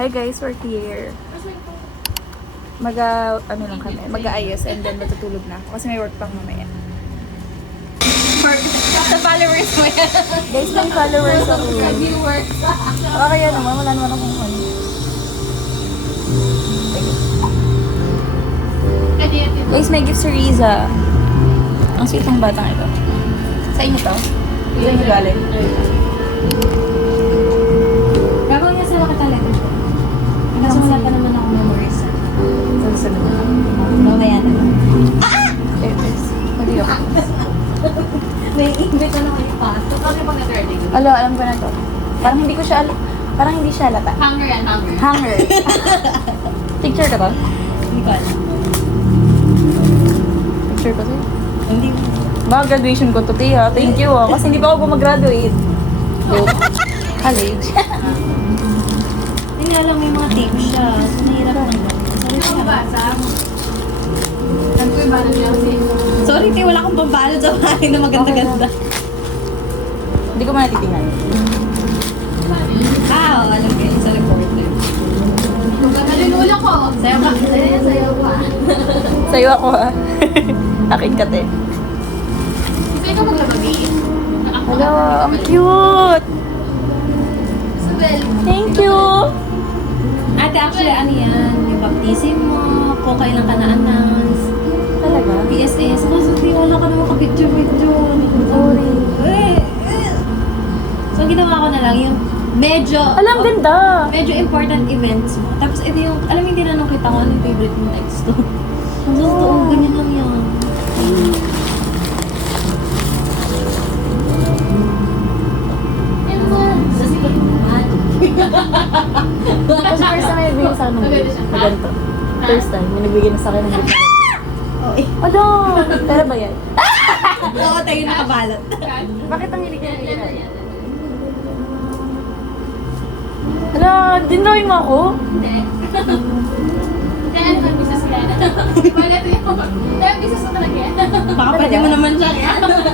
Hi guys, we're here. Ano lang kami, mag-aayos and then matutulog na ako kasi may work pang mamaya. Sa followers mo yan. Guys, may followers ako. Viewers. Kaya naman, wala naman akong ano. Guys, may gift si Riza. Ang sweet ng batang ito. Sa inyo to? Sa inyo galing? Gagawin niya sa talaga siya. Kasi wala pa naman ako memories. Sa sunod na. Mamaya na. Hindi ako. May invite na kayo pa. So, bakit pang nag-gardening? Alam ko na to. Parang hindi ko siya, parang hindi siya halata. Hanger yan, hanger. Hanger. Picture ka ba? Hindi ko alam. Picture ko sa'yo. Hindi. Baka graduation ko to, Tia. Thank you, ah. Kasi hindi pa ako gumagraduate. College. Hindi nga lang may mga tape siya. So, nahirap lang. Sorry siya. Sorry, Tia. Wala akong pambalot sa bahay na maganda-ganda. Hindi ko manatitingan. Oo, alam ko yun. Sa reporter. Magaling ulo ko. Sayo ka. Sayo ka. Sa'yo ako, ah. Akin ka, te. Sa'yo ka maglababiin. Hello, ang cute! Sabel. Thank you! Ate, actually, ano yan? Yung baptism mo, kung kailan ka na-announce. Talaga? PSS. Kasi di wala ka naman ka-picture-picture. Sorry. So, ang ginawa ko na lang yung medyo... Alam, ganda! Medyo important events mo. Tapos ito yung... Alam mo yung tinanong kita ko, ano yung favorite mo next to? Ang totoo, ganyan lang yan. Kasi first time may nagbigay sa akin ng gift na ganito. First time, may nagbigay na sa akin ng gift na ganito. Oo, eh. Ano? Pera ba yan? Oo, tayo nakabalot. Bakit ang hilig niya nila? Hala, dinrawing mo ako? Hindi. Kaya ano ang business ka na? Wala ito yung... Kaya business ko talaga yan. Baka pwede mo naman siya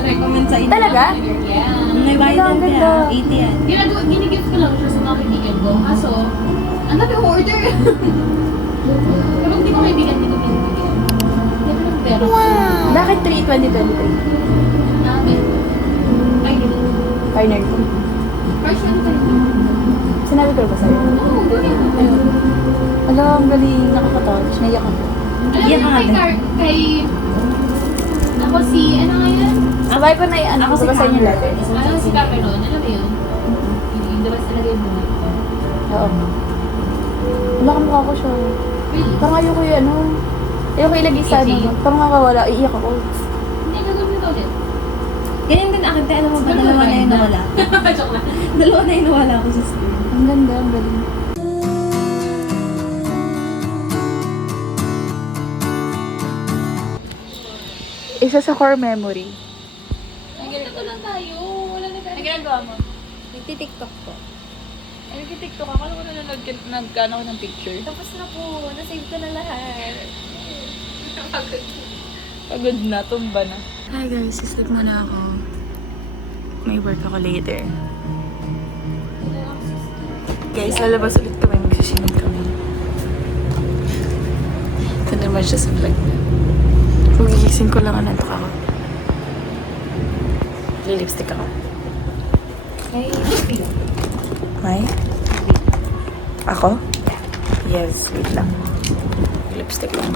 recommend sa inyo. Talaga? Yeah. May bayad Ang lang ganda. kaya. 80 yan. Ginigift ko lang siya sa mga kaibigan ko. Kaso, ang dami kong order. Kapag di ko kaibigan, di ko binibigyan. Hindi ko lang pera. Bakit 3-2023? Namin. Ay, hindi. Partner ko. First one pa rin. Sinabi ko ba sa'yo? Oo, ganyan ko tayo. Hala, ang galing. Nakaka-touch. Naiyak ako. Alam Yan mo nga kay din. kay... Ako si... Ano nga yan? Sabay ko na ano ko ba sa inyo letter? Ano si Cameron? Alam mo yun? Yung labas talaga yung buhay ko. Oo. Wala ka mukha ko siya. Really? Parang ayoko yung ano. Ayoko ilagay sa ano. Parang nakakawala. Iiyak ako. Hindi ka gawin ito ulit. Ganyan din akin. Tayo, alam mo ba, dalawa na yung nawala. Joke lang. Dalawa na yung nawala ko sa school. Ang ganda, ang galing. Isa sa core memory. Nagkito lang tayo. Wala na pera. Ginagawa mo? Nagtitiktok ko. Ay, nag-tiktok ako. Alam ko na nagkano ko ng picture. Tapos na po. Nasave ko na lahat. Pagod na, tumba na. Hi guys, sleep muna ako. May work ako later. Guys, lalabas ulit kami. Magsisingin kami. Ito naman siya sa vlog na. Pagigising ko lang, nantok ako. Lipstick ako. May May? Ako? Yes, wait lang. Lipstick lang.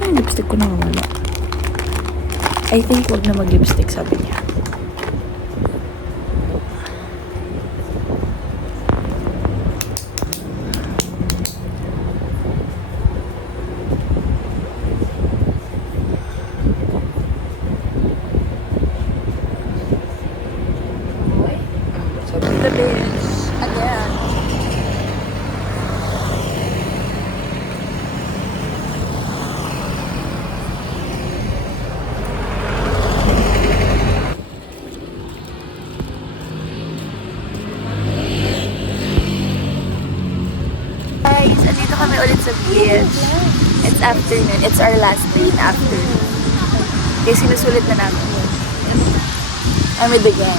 Ay, lipstick ko na wala. I think wag na mag-lipstick, sabi niya. Sabi the bitch. Again. Guys, andito kami ulit sa beach. It's afternoon. It's our last day in afternoon. Kaya sinusulit na namin. I'm with the gang.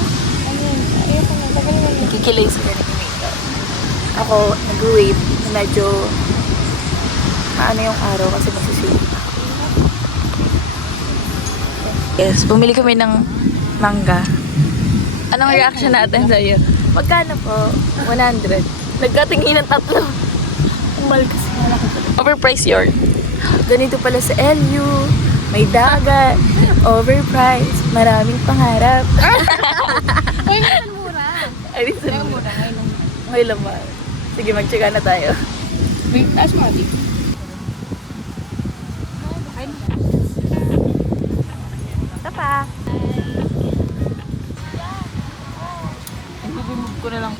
Nakikilay sila ng makeup. ako nag-wait na medyo maano yung araw kasi magsisilip. Yes, bumili kami ng mangga. Anong reaction natin sa'yo? Magkano po? 100. Nagkatingin ng tatlo. Ang mahal kasi. Overpriced yun. Ganito pala sa LU. May dagat. Overpriced. Maraming pangarap. Ay, ngayon mura. Ay, di Ngayon mura, ngayon mura. Okay lang ba? Sige, mag-check na tayo. Wait, taas mo, Adi. Ito pa. I-remove ko na lang.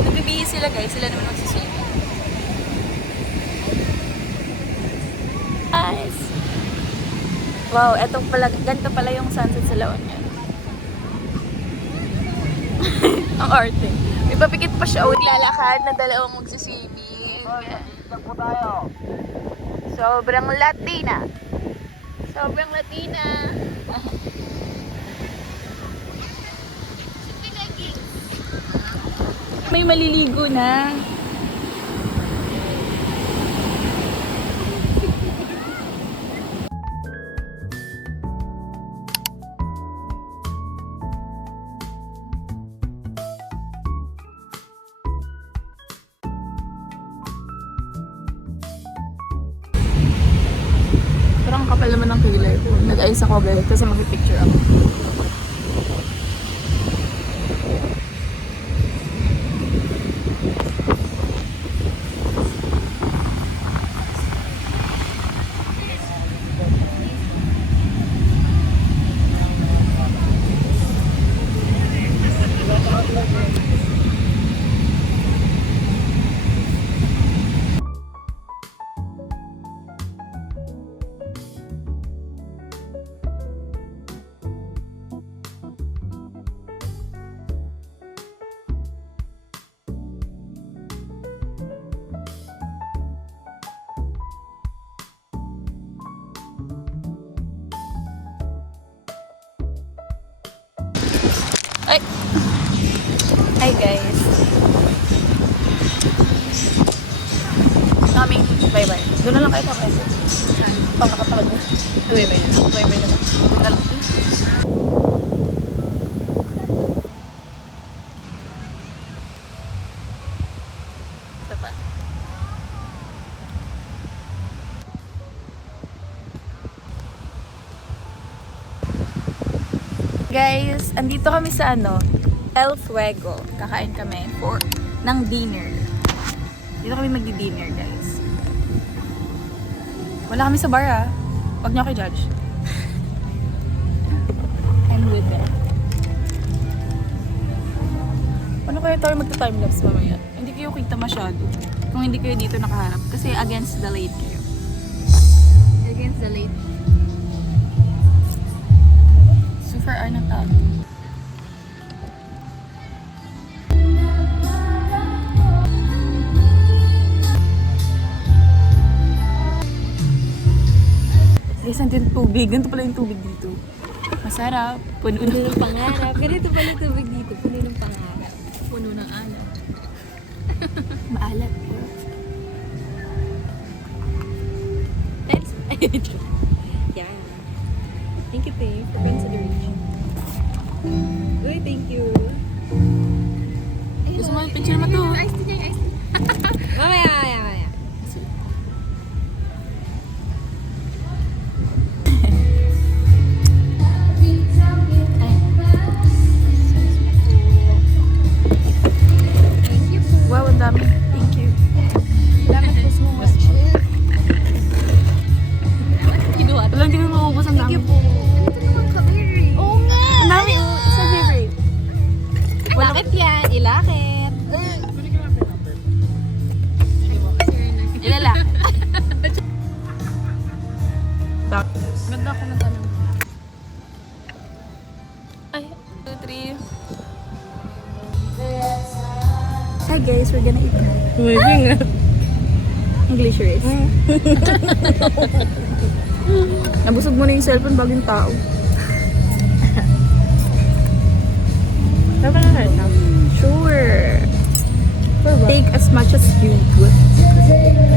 Nagbibihis sila guys, sila naman magsiswimming. Nice! Wow, eto pala, ganito pala yung sunset sa La Union. Ang arte. May papikit pa siya. Lalakad na dalawang magsiswimming. po tayo. Sobrang Latina. Sobrang Latina. May maliligo na. Parang kapal naman ng kilay ko. Nag-ayos ako agad kasi mag-picture ako. Ay! Hi guys! Kaming bye-bye. Doon na lang kayo kasi. Pang nakapagod na. Bye-bye na. Bye-bye naman. Doon na lang. Ito pa. Guys, andito kami sa El Fuego. Kakain kami ng dinner. Dito kami magdi-dinner, guys. Wala kami sa bar, ah. Huwag niyo ako i-judge. I'm with it. Paano kayo tayo magta-timelapse mamaya? Hindi kayo kita masyado. Kung hindi kayo dito nakaharap. Kasi against the light kayo. Against the late. Super na tao. Guys, nandito yung tubig. Ganito pala yung tubig dito. Masarap. Puno ng Pangarap. Ganito pala tubig dito. Puno ng pangarap. Puno ng alat. Maalat po. Thanks. Yeah. Thank you, Tay, for consideration. Uy, thank you. Gusto mo yung picture mo to? Ice tea niya, ice tea. Mamaya. Wow, ang dami. Thank you. Salamat po so much. Kinuha. Walang hindi ko maubos ang dami. Ito naman kami. Oo nga! Ang dami. Sa favorite. Ilakit yan. Ilakit. Nanonood ako ng tanong. Ay, 2, 3. Hi guys, we're gonna eat now. English race. Nabusog mo na yung cellphone bago yung tao. Sure. Take as much as you want.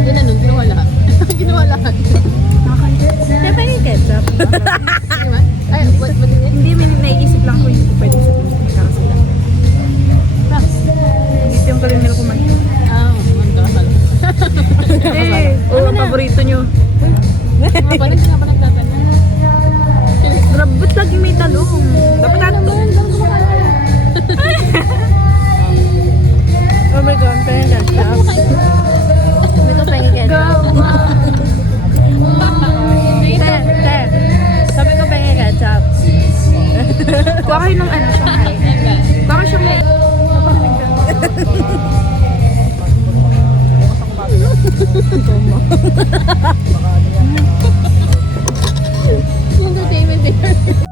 Yun na nun, ginawa lahat. Ginawa lahat. Kaya pa yung ketchup. Ay, what is it? Hindi, may naiisip lang ko hindi ko pwede sa gusto niya kasi lang. Dito yung kalimil ko man. Ah, manda ka pala. Oo, paborito nyo. Mga pa, hindi nga pa nagtatanong. Grabe, ba't lagi may talong? Dapat natin. Oh my God, pengen ketchup. Hindi ko pengen ketchup. Te, sabi ko pengen ketchup. Kuha kayo ng ano, Shanghai. Kuha kayo Shanghai. Entertainment there.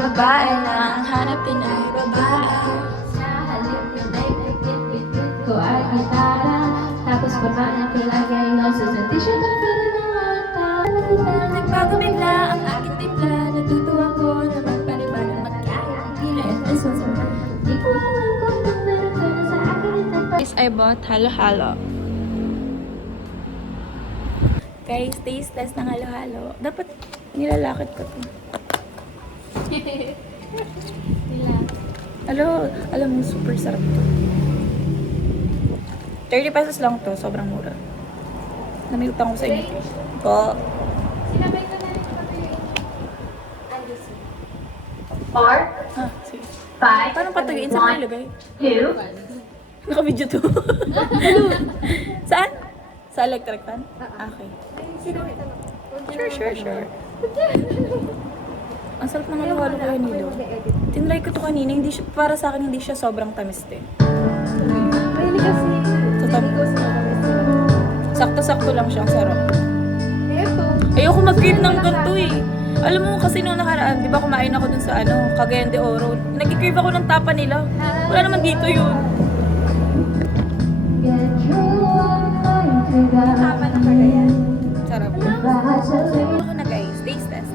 Babae na ang hanapin ay babae. Ko ay gitara, tapos pamanan ko lagay no susunod siya ng pili ng mata. Nagbago bigla ang aking timpla. Natutuwa ko na magpanibalang magkaya. Hindi na ito susunod. Di ko alam kung meron ka na sa akin at Guys, I bought halo-halo. Guys, taste test ng halo-halo. Dapat nilalakad ko to. Alam mo, super sarap to. 30 pesos lang to, sobrang mura. Namilutang ko sa inyo. Po. sinabay ko na rin kapatid. Ah, sige. 5, Paano patagiin? Saan ko ilagay? 2, Naka-video to. Saan? Sa electric fan? Okay. Sure. Ang sarap ng halo-halo ko Nilo. Tinry ko to kanina, hindi siya, para sa akin hindi siya sobrang tamis din. Pwede kasi. Sakto-sakto lang siya, ang sarap. Eto. Ayoko mag-crave ng ganito eh. Alam mo kasi nung nakaraan, di ba kumain ako dun sa Cagayan de Oro. Nag-crave ako ng tapa nila. Wala naman dito yun. Tapa ng Cagayan. Sarap. Ako na guys, taste test.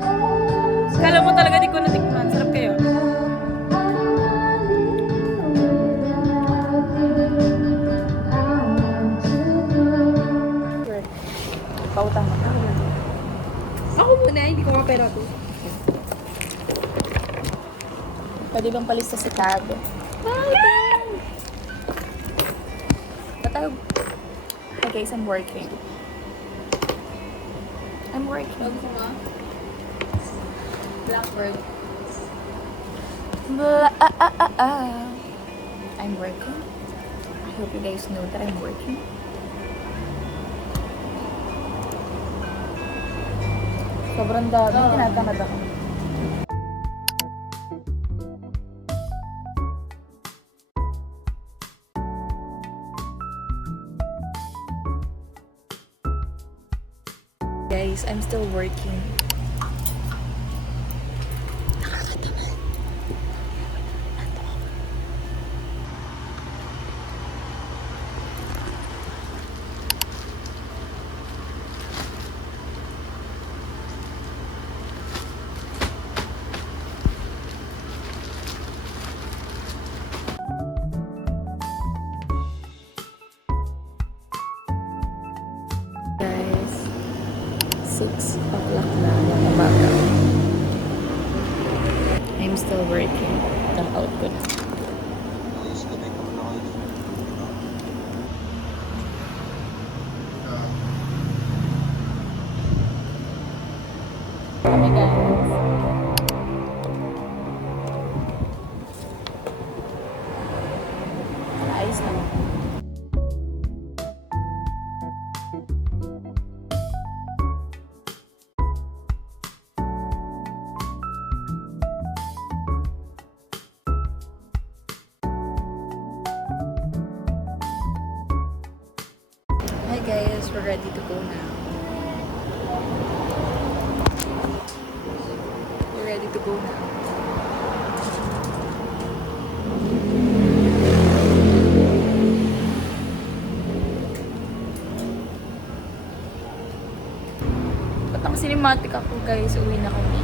Kala mo talaga di ko natikman. Sarap kayo. Pautang mo. Ako muna, hindi ko mapera to. Pwede bang palista si Tab? Patawag. Hi guys, I'm working. Blackbird. I'm working. I hope you guys know that I'm working. Sobrang dami. Tinatamad ako. Guys, I'm still working. Guys, 6 o'clock na ng umaga. I'm still working. Ang output. We're ready to go now. We're ready to go now. Ba't ang cinematic ako guys? Uwi na kami.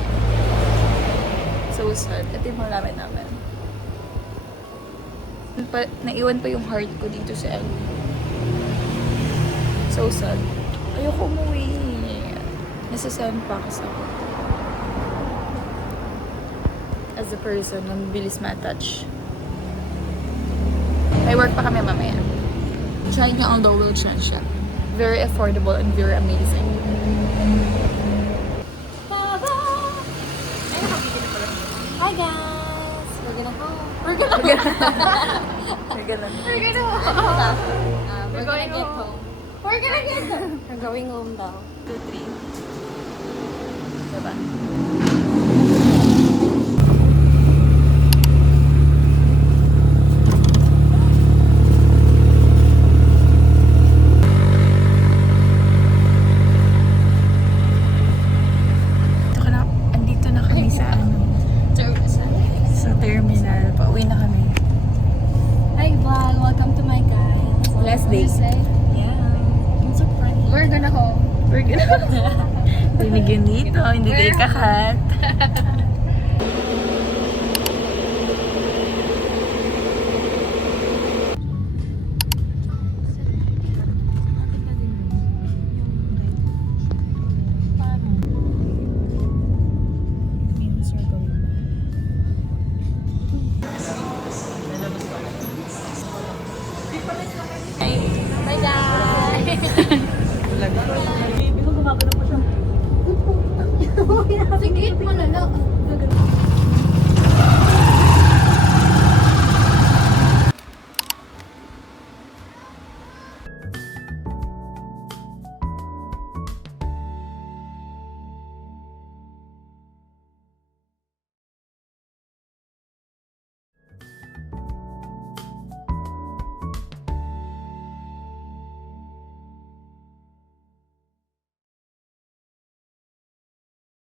So sad. Ito yung mga namin namin. Naiwan pa yung heart ko dito sa LA. So sad. Ayoko umuwi. Nasa 7 packs ako. As a person, mabilis ma-attach. May work pa kami mamaya. Try nyo ang Lowell Trend Shop. Very affordable and very amazing. Hi guys! We're gonna home. We're gonna We're gonna get home. We're gonna get them. We're going home daw. 2, 3. Diba? Andito na kami sa sa terminal. Pauwi na kami. Hi vlog! Welcome to my guys. Last day. Yeah. I'm so funny. We're gonna home. We're gonna... Rinig yun dito, hindi kayo kakat.